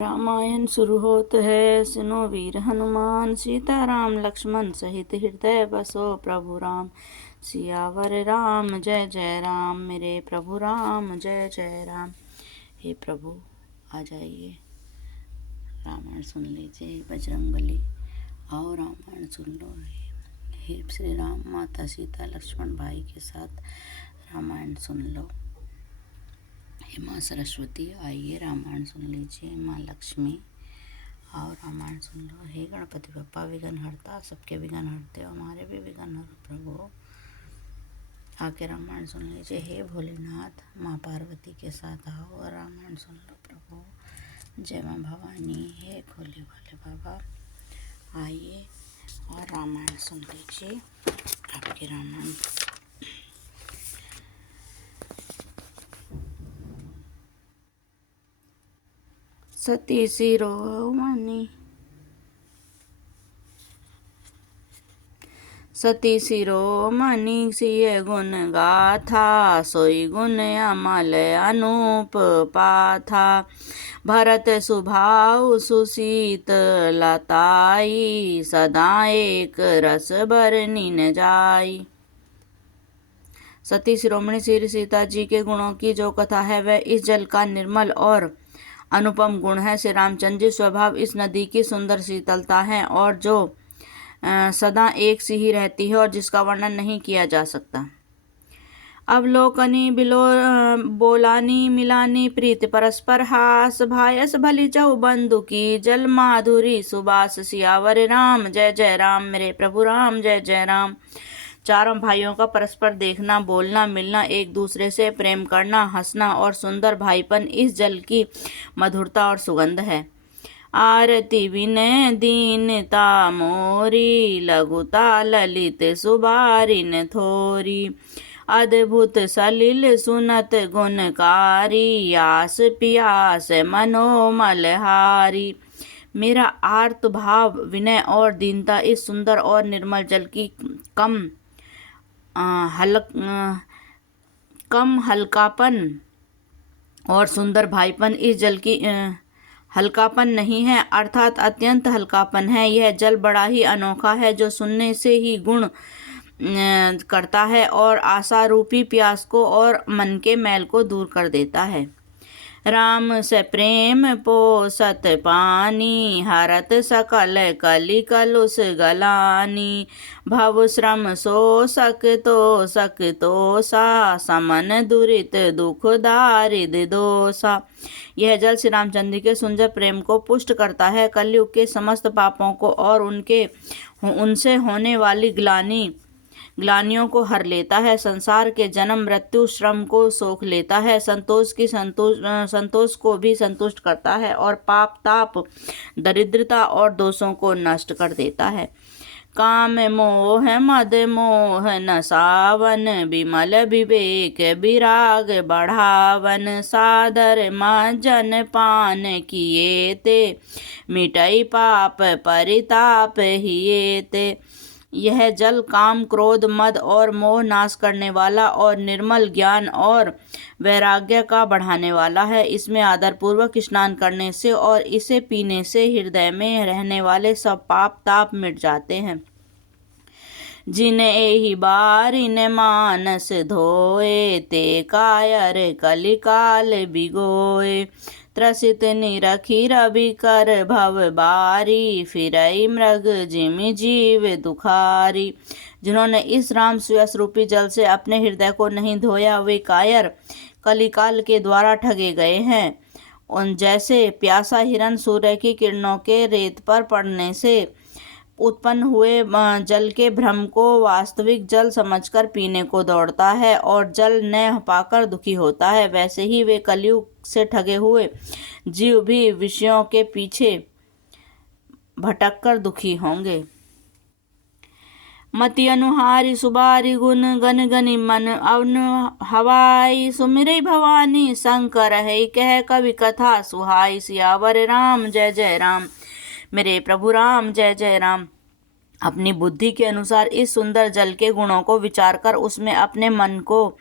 रामायण शुरू होत है, सुनो वीर हनुमान। सीताराम लक्ष्मण सहित हृदय बसो प्रभु राम। सियावर राम जय जय राम, मेरे प्रभु राम जय जय राम। हे प्रभु आ जाइए, रामायण सुन लीजिए। बजरंगबली आओ रामायण सुन लो। हे श्री राम, माता सीता लक्ष्मण भाई के साथ रामायण सुन लो। हे माँ सरस्वती आइए रामायण सुन लीजिए। माँ लक्ष्मी आओ रामायण सुन लो। हे गणपति बप्पा विघ्न हरता, सबके विघ्न हरते हो, हमारे भी विघ्न हरो प्रभु। आके रामायण सुन लीजिए। हे भोलेनाथ, माँ पार्वती के साथ आओ और रामायण सुन लो प्रभु। जय माँ भवानी, हे खोले वाले बाबा आइए और रामायण सुन लीजिए। आपके रामायण सती शिरोमणि, सती शिरोमणि सिय गुण गाथा, सोई गुण अमल अनूप पाथा। भरत सुभाउ सुशीत लताई, सदा एक रस बरनी न जाई। सती शिरोमणि श्री सीता जी के गुणों की जो कथा है वह इस जल का निर्मल और अनुपम गुण है। श्री रामचंद्र जी स्वभाव इस नदी की सुंदर शीतलता है और जो सदा एक सी ही रहती है और जिसका वर्णन नहीं किया जा सकता। अवलोकनी बिलो बोलानी मिलानी, प्रीत परस्पर हास, भायस भली चहु बंधु की, जल माधुरी सुबास। सियावर राम जय जय राम, मेरे प्रभु राम जय जय राम। चारों भाइयों का परस्पर देखना, बोलना, मिलना, एक दूसरे से प्रेम करना, हंसना और सुंदर भाईपन इस जल की मधुरता और सुगंध है। आरती विनय दीनता मोरी, लघुता ललित सुबारिन थोरी। अद्भुत सलिल सुनत गुणकारी, आस पियास मनोमलहारी। मेरा आर्त भाव, विनय और दीनता इस सुंदर और निर्मल जल की कम हल्कापन और सुंदर भाईपन इस जल की हल्कापन नहीं है, अर्थात अत्यंत हल्कापन है। यह जल बड़ा ही अनोखा है जो सुनने से ही गुण करता है और आशा रूपी प्यास को और मन के मैल को दूर कर देता है। राम से प्रेम पोसत पानी, हरत सकल कली कलुष गलानी। भव श्रम सो सक सा, समन दुरित दुख दारिद दोसा। यह जल श्री रामचंद्र के सुंदर प्रेम को पुष्ट करता है, कलयुग के समस्त पापों को और उनसे होने वाली ग्लानियों को हर लेता है, संसार के जन्म मृत्यु श्रम को सोख लेता है, संतोष को भी संतुष्ट करता है और पाप ताप दरिद्रता और दोषों को नष्ट कर देता है। काम मोह मद मोह नसावन, विमल विवेक विराग बढ़ावन। सादर माजन पान किए ते, मिटई पाप परिताप हिए ते। यह जल काम क्रोध मद और मोह नाश करने वाला और निर्मल ज्ञान और वैराग्य का बढ़ाने वाला है। इसमें आदरपूर्वक स्नान करने से और इसे पीने से हृदय में रहने वाले सब पाप ताप मिट जाते हैं। जिन एहि बारिन मानस धोए, ते कायर कलिकाल बिगोए। त्रसित निरखी रवि कर भव बारी, फिरई मृग जिमि जीव दुखारी। जिन्होंने इस राम सुयस रूपी जल से अपने हृदय को नहीं धोया वे कायर कलिकाल के द्वारा ठगे गए हैं। उन जैसे प्यासा हिरन सूर्य की किरणों के रेत पर पड़ने से उत्पन्न हुए जल के भ्रम को वास्तविक जल समझकर पीने को दौड़ता है और जल न पाकर दुखी होता है, वैसे ही वे कलयुग से ठगे हुए जीव भी विषयों के पीछे भटककर दुखी होंगे। मति अनुहारी सुबारी गुण गन गनि मन अवन हवाई। सुमिरै भवानी शंकर है कह कवि कथा सुहाई। सियावर राम जय जय राम, मेरे प्रभु राम जय जय राम। अपनी बुद्धि के अनुसार इस सुंदर जल के गुणों को विचार कर उसमें अपने मन को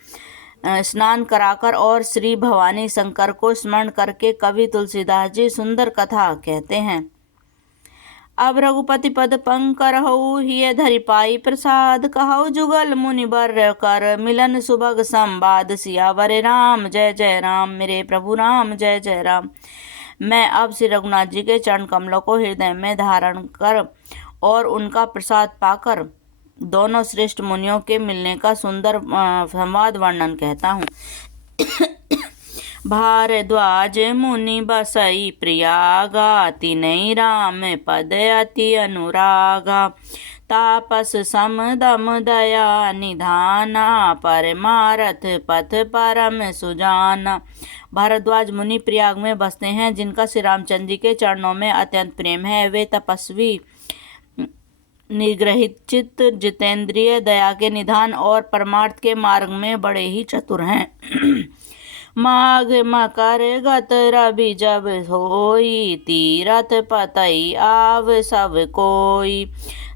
स्नान कराकर और श्री भवानी शंकर को स्मरण करके कवि तुलसीदास जी सुंदर कथा कहते हैं। अब रघुपति पद पंकर हऊ हिय धरि पाई प्रसाद, कहऊ जुगल मुनि बर कर मिलन सुभग संवाद। सियावर राम जय जय राम, मेरे प्रभु राम जय जय राम। मैं अब श्री रघुनाथ जी के चरण कमलों को हृदय में धारण कर और उनका प्रसाद पाकर दोनों श्रेष्ठ मुनियों के मिलने का सुंदर संवाद वर्णन कहता हूँ। भारद्वाज मुनि बसई प्रियागा, तिनहि राम पद अति अनुरागा। तापस सम दम दया निधाना, परमारथ पथ परम सुजाना। भारद्वाज मुनि प्रयाग में बसते हैं, जिनका श्री रामचंद्र जी के चरणों में अत्यंत प्रेम है। वे तपस्वी, निग्रहित चित्त, जितेंद्रिय, दया के निधान और परमार्थ के मार्ग में बड़े ही चतुर हैं। माघ मकर गत रवि जब होई, तीरथ पतई आव सब कोई।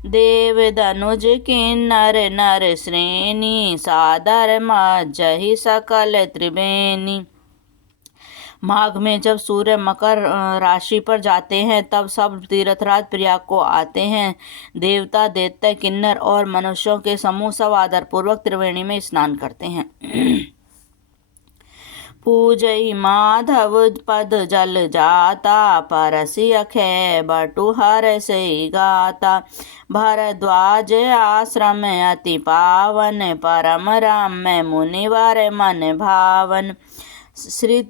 देव धनुज किन्नर नर श्रेणी, सादर मज्जहि सकल त्रिवेणी। माघ में जब सूर्य मकर राशि पर जाते हैं, तब सब तीर्थराज प्रयाग को आते हैं। देवता, दैत्य, किन्नर और मनुष्यों के समूह सब आदर पूर्वक त्रिवेणी में स्नान करते हैं। पूजई माधव पद जल जाता, परसी अखै बटु हर से गाता। भरद्वाज आश्रम अति पावन, परम राम में मुनिवर मन भावन। श्री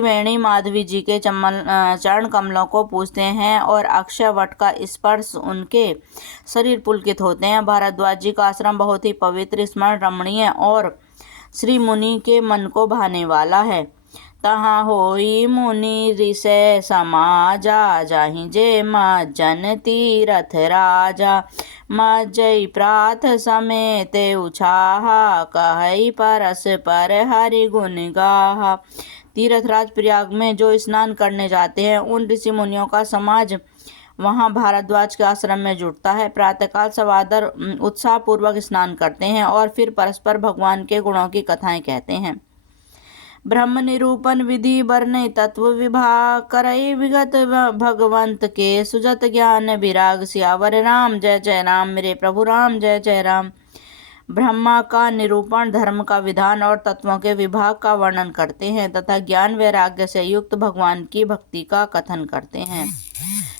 वेणी माधवी जी के चरण कमलों को पूजते हैं और अक्षय वट का स्पर्श उनके शरीर पुलकित होते हैं। भारद्वाज जी का आश्रम बहुत ही पवित्र, स्मरण रमणीय और श्री मुनि के मन को भाने वाला है। तहाँ होई मुनि ऋषि समाजा, जाहि जे मज्जन तीरथ राजा। मज्जई प्रात समेत उछाहा, कहई परस पर हरि गुण गाहा। तीर्थराज प्रयाग में जो स्नान करने जाते हैं, उन ऋषि मुनियों का समाज वहाँ भारद्वाज के आश्रम में जुटता है। प्रातःकाल सब आदर उत्साह पूर्वक स्नान करते हैं और फिर परस्पर भगवान के गुणों की कथाएं कहते हैं। ब्रह्म निरूपण विधि बरने तत्व विभाग, करई विगत भगवंत के सुजत ज्ञान विराग। सियावर राम जय जय राम, मेरे प्रभु राम जय जय राम। ब्रह्मा का निरूपण, धर्म का विधान और तत्वों के विभाग का वर्णन करते हैं तथा ज्ञान वैराग्य से युक्त भगवान की भक्ति का कथन करते हैं।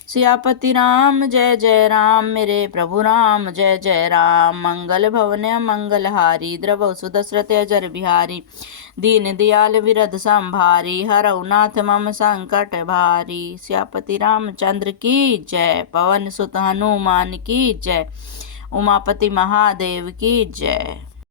सियापति राम जय जय राम, मेरे प्रभु राम जय जय राम। मंगल भवन मंगलहारी, द्रव सुदशरथ अजर बिहारी। दीन दयाल विरध संभारी, हरऊ नाथ मम संकट भारी। सियापति रामचंद्र की जय, पवन सुत हनुमान की जय, उमापति महादेव की जय।